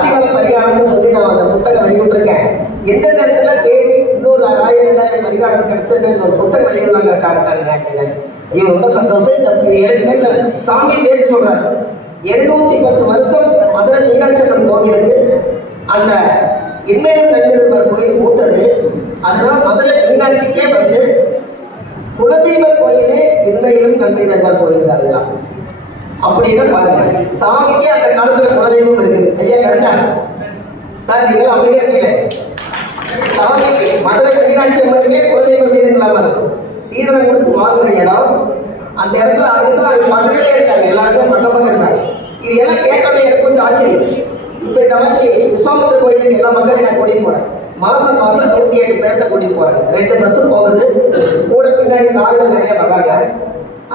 ஆதிகால பரிகாரம்னு சொல்லி நான் அந்த புத்தகம் வெளியிட்டிருக்கேன். எந்த நேரத்துல தேடி இன்னொரு 1000 2000 பரிகாரம் கிடைச்சதுன்னு ஒரு புத்தகம் வெளியிடலாங்கிறதுக்காக கேட்டேன். ஐயோ ரொம்ப சந்தோஷம். இந்த எழுதுங்க சாமி தேடி சொல்றாரு. 710 வருஷம் மதுரை மீனாட்சி அம்மன் கோவிலுக்கு அந்த இன்மையிலும் நன்மைதர்பார் கோயில் மூத்தது. அதனால மதுரை மீனாட்சிக்கே வந்து குலதெய்வ கோயிலே இன்மையிலும் நன்மைதர்பார் கோயில் தான். அப்படின்னு பாருங்க, சாமிக்கு அந்த காலத்துல குலதெய்வம் இருக்குது. ஐயா கரெக்டா சார்? நீங்களும் அப்படியே இருக்கீங்க. சாமிக்கு மதுரை மீனாட்சி அம்மனுக்கே குலதெய்வம் வீடுங்களாம சீதனம் கொடுத்து வாங்கின இடம் அந்த இடத்துல. அதுக்கு அது பக்கத்திலே இருக்காங்க, எல்லாருமே பக்கம் இருக்காங்க. இது எல்லாம் கேட்டோன்னே எனக்கு கொஞ்சம் ஆச்சரியம். இப்போ இந்த மாதிரி விஸ்வாமித்திர கோயிலுக்கு எல்லா மக்களையும் நான் கூட்டிட்டு போறேன். மாசம் 108 பேர்த்த கூட்டிட்டு போறாங்க. 2 பஸ் போகுது, கூட பின்னாடி கார்கள் நிறைய வர்றாங்க.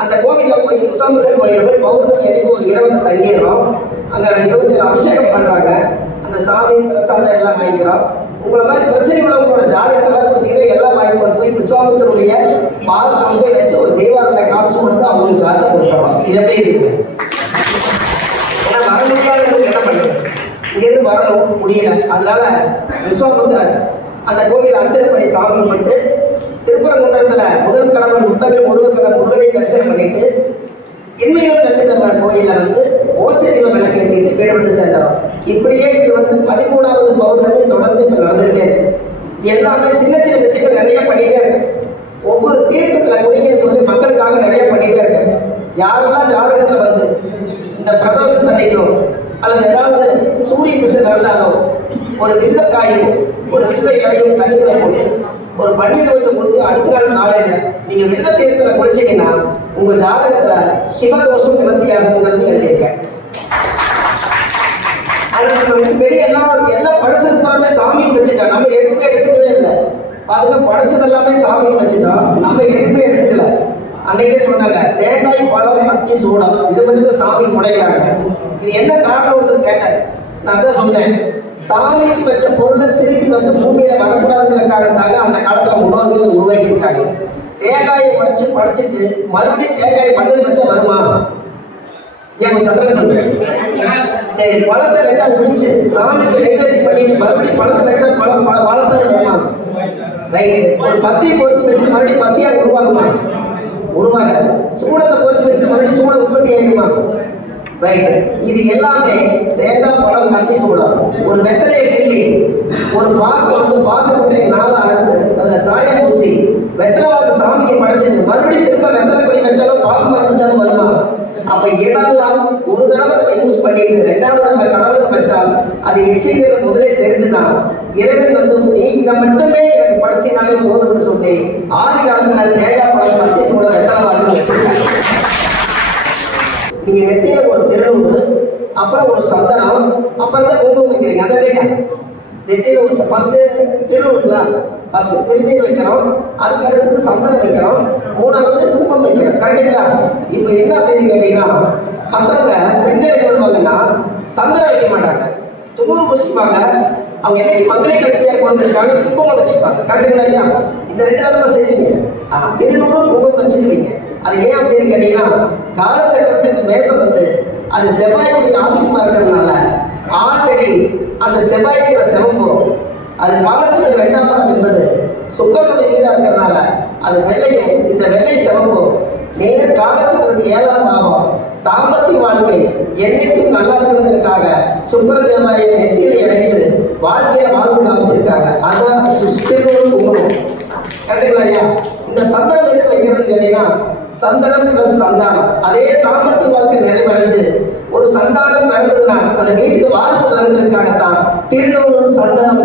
அந்த கோவிலில் போய் விஸ்வாமித்திர கோயில் போய் பௌர்ணமி அன்னைக்கு ஒரு 20 தங்கிடுறோம். அங்கே 27 அபிஷேகம் பண்ணுறாங்க. அந்த சாமி பிரசாதம் எல்லாம் வாங்கிக்கிறோம். உங்களை மாதிரி பிரச்சனை உள்ளவங்களோட ஜாதகத்தெல்லாம் கொடுத்தீங்கன்னா எல்லாம் வாங்கி கொண்டு போய் விஸ்வாமித்திரனுடைய பாதம் போய் வச்சு ஒரு தெய்வாரத்தை காமிச்சு கொடுத்து அவங்களுக்கு ஜாதகம் கொடுத்துருவாங்க. இது எப்படி இருக்குது? ஏன்னா வர முடியாதவங்களுக்கு என்ன பண்ணுறது? இங்கேருந்து வரணும் முடியல. அதனால விஸ்வாமித்திரர் அந்த கோவில் அர்ச்சனை பண்ணி சாமி கும்பிட்டு திருப்பரங்குன்றத்தில் முதல் கடவுள் முத்தமிழ் முருகன் முருகனை தரிசனம் பண்ணிட்டு இன்மையிலும் நன்மைதர்பார் கோயிலில் வந்து மோட்சதீப விளக்கு ஏற்றிட்டு வீடு வந்து சேர்ந்துடும். இப்படியே இது வந்து 13வது பௌர்ணமி தொடர்ந்து இப்போ நடந்துகிட்டே இருக்கு. எல்லாமே சின்ன சின்ன விஷயங்கள் நிறைய பண்ணிகிட்டே இருக்கு. ஒவ்வொரு தீர்த்தத்தில் குடிங்கன்னு சொல்லி மக்களுக்காக நிறைய பண்ணிகிட்டே இருக்கேன். யாரெல்லாம் ஜாதகத்தில் வந்து இந்த பிரதோஷம் அன்னைக்கோ அல்லது ஏதாவது சூரிய திசை நடந்தாலும் ஒரு வில்வக்காயும் ஒரு வில்வ இலையும் தண்ணிக்குள்ள போட்டு ஒரு பன்னீர் கொஞ்சம் ஊற்றி அடுத்த நாள் காலையில் நீங்கள் வில்வ தீர்த்தத்தில் குளிச்சிங்கன்னா உங்கள் ஜாதகத்தில் சிவதோஷம் நிவர்த்தியாகுங்கிறது எழுதியிருக்கேன். வெளியே எல்லாம் படிச்சது பூராமே சாமிக்கு வச்சுட்டோம். நம்ம எதுவுமே எடுத்துக்கவே இல்லை. பாருங்க, படிச்சது எல்லாமே சாமிக்கு வச்சுட்டோம். நம்ம எதுவுமே எடுத்துக்கல. அன்னைக்கே சொன்னாங்க தேங்காய் பழம் பத்தி சூடம் இது மட்டும் தான் சாமிக்கு உடைக்கிறாங்க. இது என்ன காரணம் ஒருத்தர் கேட்டார். நான் தான் சொன்னேன், சாமிக்கு வச்ச பொருளை திருப்பி வந்து பூமியில வரக்கூடாதுங்கிறதுக்காக அந்த காலத்துல முன்னோர்கள் உருவாக்கியிருக்காங்க. தேங்காயை உடைச்சு படைச்சிட்டு மறுபடியும் தேங்காயை மண்ணில் வச்சா வருமா? ஏன் சந்திரன் சொல்றேன். சரி, பழத்தை ரெண்டா முடிச்சு சாமிக்கு நெய்வேத்தி பண்ணிட்டு மறுபடியும் பழத்தை வச்சா பழம் பழத்தை வருமா? ரைட்டு. ஒரு பத்தியை பொறுத்து வச்சு மறுபடியும் பத்தியா உருவாகுமா? உருவாகாது. சூடத்தை பொறுத்து வச்சு மறுபடியும் சூட உற்பத்தி ஆகிடுமா? ரைட்டு. இது எல்லாமே தேங்காய் பழம் பத்தி சூடம். ஒரு வெத்தலையை கிள்ளி ஒரு பாக்கு வந்து பாக்கு கொட்டையை 4 அறுத்து அதுல சாயம் பூசி வெத்தலை வாக்கு சாமிக்கு படைச்சது மறுபடியும் திரும்ப வெத்தலை கொடி வச்சாலும் பாக்கு மரம் வச்சாலும் வருமா? அப்ப எதெல்லாம் ஒரு தடவை நம்ம யூஸ் பண்ணிட்டு 2வது நம்ம கடவுளுக்கு வச்சால் அது எச்சரிக்கிறது முதலே தெரிஞ்சுதான் இறைவன் வந்து நீ இதை மட்டுமே எனக்கு படைச்சினாலே போதும்னு சொல்லி ஆதி காலத்துல தேங்காய் பழம் பத்தி சூட வெத்தலை வாக்கு வச்சிருக்காங்க. நீங்க நெத்தியில ஒரு திருநூறு, அப்புறம் ஒரு சந்தனம், அப்புறம் தான் குங்குமம் வைக்கிறீங்க. அதை இல்லையா? நெத்தியில ஒரு ஃபர்ஸ்ட் திருநூறுங்களா, ஃபர்ஸ்ட் திருநீர் வைக்கிறோம், அதுக்கு அடுத்தது சந்தனம் வைக்கிறோம், 3வது குங்குமம் வைக்கிறோம். கரெக்டுங்களா? இப்போ என்ன அப்படின்னு கேட்டீங்கன்னா மற்றவங்க பெண்கள் என்ன பண்ணுவாங்கன்னா சந்தனம் வைக்க மாட்டாங்க, துணூறு பூசிப்பாங்க. அவங்க என்னைக்கு மக்களை கழுத்தியார் கொடுத்துருக்காங்க குங்குமம் வச்சுப்பாங்க. கரெக்டுங்களா ஐயா? இந்த 2 தடவை செய்வீங்க. திருநூறும் குங்குமம் வச்சுக்குவீங்க. அது ஏன் அப்படின்னு கேட்டீங்கன்னா காலச்சக்கரத்துக்கு மேசம் வந்து அது செவ்வாயுடைய ஆதிக்கமா இருக்கிறதுனால ஆல்ரெடி அந்த செவ்வாய்க்கிற செவம்பும் அது காலத்துக்கு 2ஆம் இடம் என்பது சுக்கரனுடைய வீடா இருக்கிறதுனால அது வெள்ளையும் இந்த வெள்ளை செவம்பும் நேர் காலத்துக்கு 7ஆம் பாவம் தாம்பத்திய வாழ்க்கை என்னைக்கும் நல்லா இருக்கிறதுக்காக சுக்கர செவ்வாயை நெத்தியில இணைச்சு வாழ்க்கையை வாழ்ந்து காமிச்சிருக்காங்க. அதான் திருநூறு குங்குமம். கரெக்டுங்களா ஐயா? இந்த சந்தனம் எதுக்கு வைக்கிறதுன்னு கேட்டீங்கன்னா சந்தனம் பிளஸ் சந்தானம் அதே தாம்பத்திய வாழ்க்கை நிறைவடைஞ்சு ஒரு சந்தானம் பிறந்ததுன்னா அந்த வீட்டுக்கு வாரிசு பிறந்ததுக்காகத்தான் திருநூறு சந்தனம்